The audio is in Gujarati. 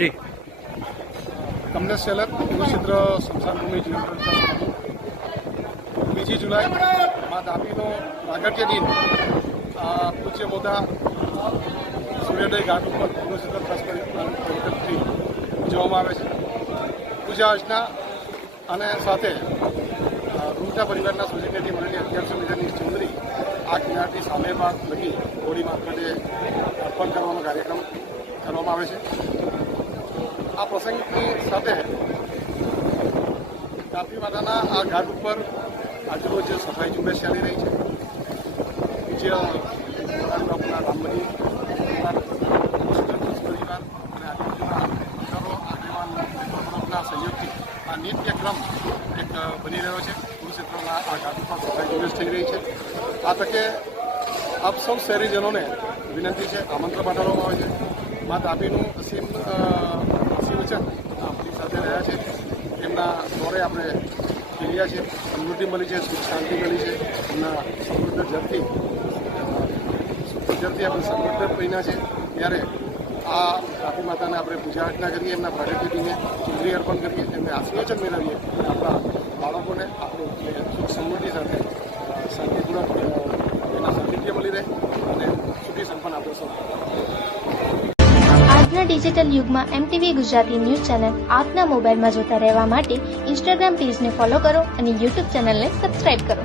જી કમલેશ સેલર કુરુક્ષેત્ર સ્મશાનભૂમિ જીવન ટ્રસ્ટ 2 જુલાઈ મા તાપીનો પ્રાગટ્ય દિન પૂજ્ય મોદા સૂર્યોદય ઘાટ ઉપર કુરુક્ષેત્ર ટ્રસ્ટ તરફથી ઉજવવામાં આવે છે. પૂજા અર્ચના અને સાથે રૂમટા પરિવારના સૂચિતેથી મળેલી 1100 મીટરની ચુંદડી આ કિનારથી સામે ભાગ લગી હોળી મારફતે અર્પણ કરવાનો કાર્યક્રમ કરવામાં આવે છે. આ પ્રસંગની સાથે તાપી માતાના આ ઘાટ ઉપર આજરોજ સફાઈ ઝુંબેશ ચાલી રહી છે. પૂજ્ય મોરારી બાપુના રામબની પરિવાર અને આગેવાનના સહયોગથી આ નિત્યક્રમ એક બની રહ્યો છે. કુરુક્ષેત્રના આ ઘાટ ઉપર સફાઈ ઝુંબેશ થઈ રહી છે. આ તકે આપ સૌ શહેરીજનોને વિનંતી છે, આમંત્રણ પાઠવવામાં આવે છે. મા તાપીનું અસીમ આશીર્વચન આપણી સાથે રહ્યા છે. એમના દોરે આપણે ખેલ્યા છે, સમૃદ્ધિ મળી છે, સુખ શાંતિ મળી છે. એમના સમૃદ્ધ જળથી આપણે સમૃદ્ધ બન્યા છે. ત્યારે આ તાપી માતાને આપણે પૂજા અર્ચના કરીએ, એમના પ્રાગટ્ય દિને ચુંદડી અર્પણ કરીએ, એમને આશીર્વચન મેળવીએ અને આપણા બાળકોને આપણે સુખ સમૃદ્ધિ સાથે શાંતિપૂર્વક એના સાનિધ્ય મળી રહે અને સુખી સંપન્ન આપણે સૌ. આજના ડિજિટલ યુગમાં MTV ગુજરાતી ન્યૂઝ ચેનલ આપના મોબાઈલમાં જોતા રહેવા માટે ઇન્સ્ટાગ્રામ પેજને ફોલો કરો અને યુટ્યુબ ચેનલને સબસ્ક્રાઇબ કરો.